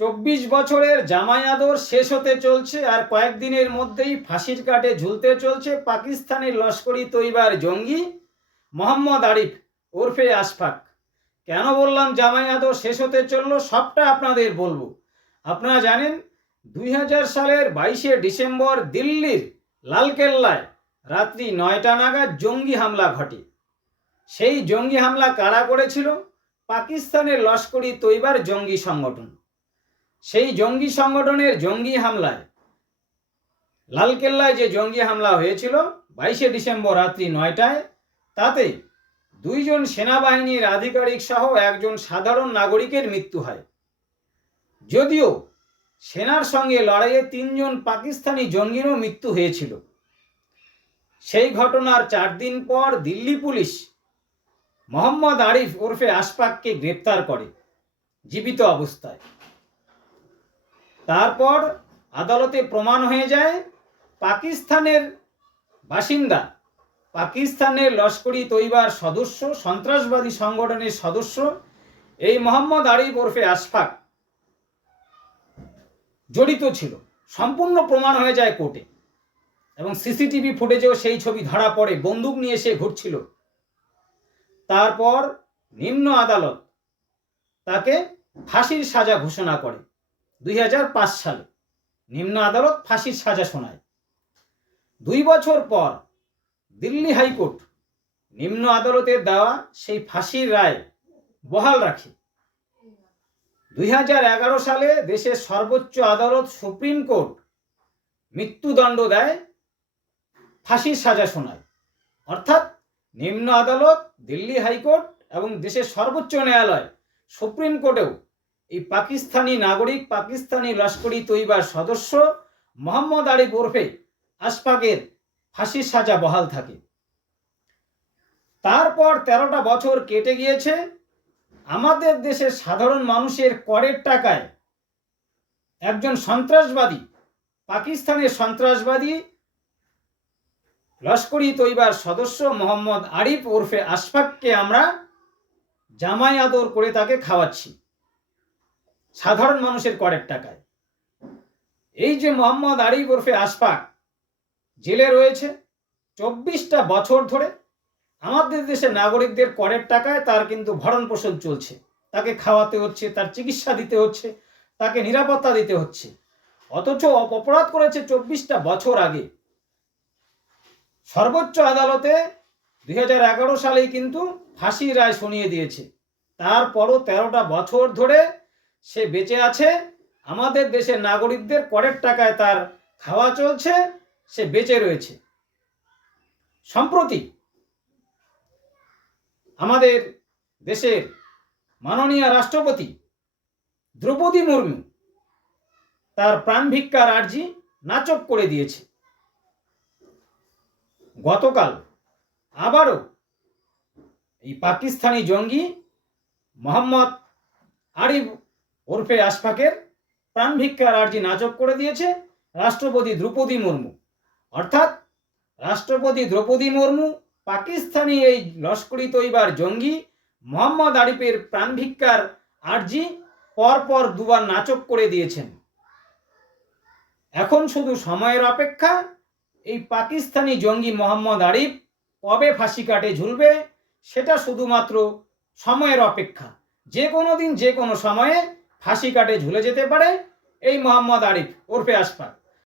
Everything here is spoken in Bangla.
চব্বিশ বছরের জামাই আদর শেষ হতে চলছে আর কয়েকদিনের মধ্যেই ফাঁসির কাটে ঝুলতে চলছে পাকিস্তানের লস্করি তৈবার জঙ্গি মোহাম্মদ আরিফ ওরফে আশফাক। কেন বললাম জামাই আদর শেষ হতে চলল সবটা আপনাদের বলব। আপনারা জানেন, দুই হাজার সালের বাইশে ডিসেম্বর দিল্লির লালকেল্লায় রাত্রি নয়টা নাগাদ জঙ্গি হামলা ঘটে। সেই জঙ্গি হামলা কারা করেছিল? পাকিস্তানের লস্করি তৈবার জঙ্গি সংগঠন। সেই জঙ্গি সংগঠনের জঙ্গি হামলায়, লালকেল্লায় যে জঙ্গি হামলা হয়েছিল বাইশে ডিসেম্বর রাত্রি নয়টায়, তাতে দুইজন সেনাবাহিনীর আধিকারিক সহ একজন সাধারণ নাগরিকের মৃত্যু হয়। যদিও সেনার সঙ্গে লড়াইয়ে তিনজন পাকিস্তানি জঙ্গিরও মৃত্যু হয়েছিল। সেই ঘটনার চার দিন পর দিল্লি পুলিশ মোহাম্মদ আরিফ ওরফে আশফাককে গ্রেপ্তার করে জীবিত অবস্থায়। তারপর আদালতে প্রমাণ হয়ে যায়, পাকিস্তানের বাসিন্দা, পাকিস্তানের লস্করি তৈবার সদস্য, সন্ত্রাসবাদী সংগঠনের সদস্য, এই মোহাম্মদ আরিফ ওরফে আশফাক জড়িত ছিল। সম্পূর্ণ প্রমাণ হয়ে যায় কোর্টে এবং সিসিটিভি ফুটেজেও সেই ছবি ধরা পড়ে, বন্দুক নিয়ে সে ঘুরছিল। তারপর নিম্ন আদালত তাকে ফাঁসির সাজা ঘোষণা করে। দুই হাজার পাঁচ সালে নিম্ন আদালত ফাঁসির সাজা শোনায়। দুই বছর পর দিল্লি হাইকোর্ট নিম্ন আদালতের দেওয়া সেই ফাঁসির রায় বহাল রাখে। দুই হাজার এগারো সালে দেশের সর্বোচ্চ আদালত সুপ্রিম কোর্ট মৃত্যুদণ্ড দেয়, ফাঁসির সাজা শোনায়। অর্থাৎ নিম্ন আদালত দিল্লি হাইকোর্ট এবং দেশের সর্বোচ্চ ন্যায়ালয় সুপ্রিম কোর্টেও এই পাকিস্তানি নাগরিক, পাকিস্তানি লস্করি তৈবার সদস্য মোহাম্মদ আরিফ ওরফে আশফাকের ফাঁসির সাজা বহাল থাকে। তারপর তেরোটা বছর কেটে গিয়েছে। আমাদের দেশের সাধারণ মানুষের করের টাকায় একজন সন্ত্রাসবাদী, পাকিস্তানের সন্ত্রাসবাদী লস্করি তৈবার সদস্য মোহাম্মদ আরিফ ওরফে আশফাককে আমরা জামাই আদর করে তাকে খাওয়াচ্ছি। সাধারণ মানুষের করের টাকায়। এই যে মোহাম্মদ আরিফ ওরফে আশফাক জেলে রয়েছে চব্বিশটা বছর ধরে, আমাদের দেশের নাগরিকদের করের টাকায় তার কিন্তু ভরণ পোষণ চলছে। তাকে খাওয়াতে হচ্ছে, তার চিকিৎসা দিতে হচ্ছে, তাকে নিরাপত্তা দিতে হচ্ছে। অথচ অপরাধ করেছে চব্বিশটা বছর আগে। সর্বোচ্চ আদালতে দুই হাজার এগারো সালেই কিন্তু ফাঁসি রায় শুনিয়ে দিয়েছে। তারপরও তেরোটা বছর ধরে সে বেঁচে আছে, আমাদের দেশের নাগরিকদের করের টাকায় তার খাওয়া চলছে, সে বেঁচে রয়েছে। সম্প্রতি আমাদের দেশের মাননীয় রাষ্ট্রপতি দ্রৌপদী মুর্মু তার প্রাণ ভিক্ষার আর্জি নাচক করে দিয়েছে। গতকাল আবারও এই পাকিস্তানি জঙ্গি মোহাম্মদ আরিফ ওরফে আশফাকের প্রাণ ভিক্ষার আর্জি নাচক করে দিয়েছে রাষ্ট্রপতি দ্রৌপদী মুর্মু। অর্থাৎ রাষ্ট্রপতি দ্রৌপদী মুর্মু, পাকিস্তানি এই লস্করি তৈবার জঙ্গি মোহাম্মদ আরিফের প্রাণ ভিক্ষার আর্জি পরপর দুবার নাচক করে দিয়েছেন। এখন শুধু সময়ের অপেক্ষা, এই পাকিস্তানি জঙ্গি মোহাম্মদ আরিফ কবে ফাঁসি কাটে ঝুলবে, সেটা শুধুমাত্র সময়ের অপেক্ষা। যে কোনো দিন, যে কোনো সময়ে ফাঁসি কাটে ঝুলে যেতে পারে। এই মোহাম্মদ আরিফ ওরফে আশফাক